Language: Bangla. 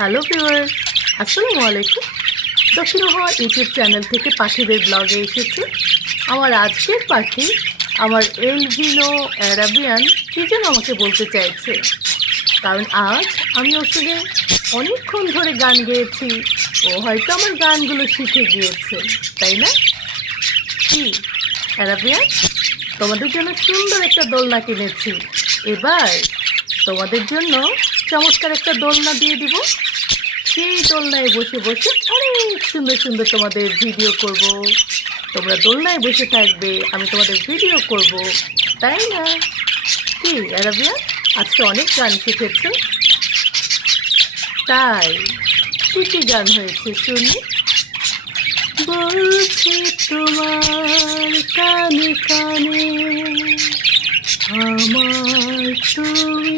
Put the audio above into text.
হ্যালো ভিউয়ার্স, আসসালামু আলাইকুম। দক্ষিণ হওয়া ইউটিউব চ্যানেল থেকে পাখিদের ব্লগে এসেছে। আমার আজকের পাখি আমার এলভিনো অ্যারাবিয়ান কী যেন আমাকে বলতে চাইছে, কারণ আজ আমি ওর সঙ্গে অনেকক্ষণ ধরে গান গেয়েছি। ও হয়তো আমার গানগুলো শিখে গিয়েছে, তাই না? কি অ্যারাবিয়ান, তোমাদের জন্য সুন্দর একটা দোলনা কিনেছি। এবার তোমাদের জন্য চমৎকার একটা দোলনা দিয়ে দিব। সেই দোলনায় বসে বসে অনেক সুন্দর সুন্দর তোমাদের ভিডিও করব। তোমরা দোলনায় বসে থাকবে, আমি তোমাদের ভিডিও করব, তাই না? কি অ্যারাবিয়া, আজকে অনেক গান শিখেছো? তাই কী কী গান হয়েছে শুনি? বলছি তোমার কানে কানে, আমার তুমি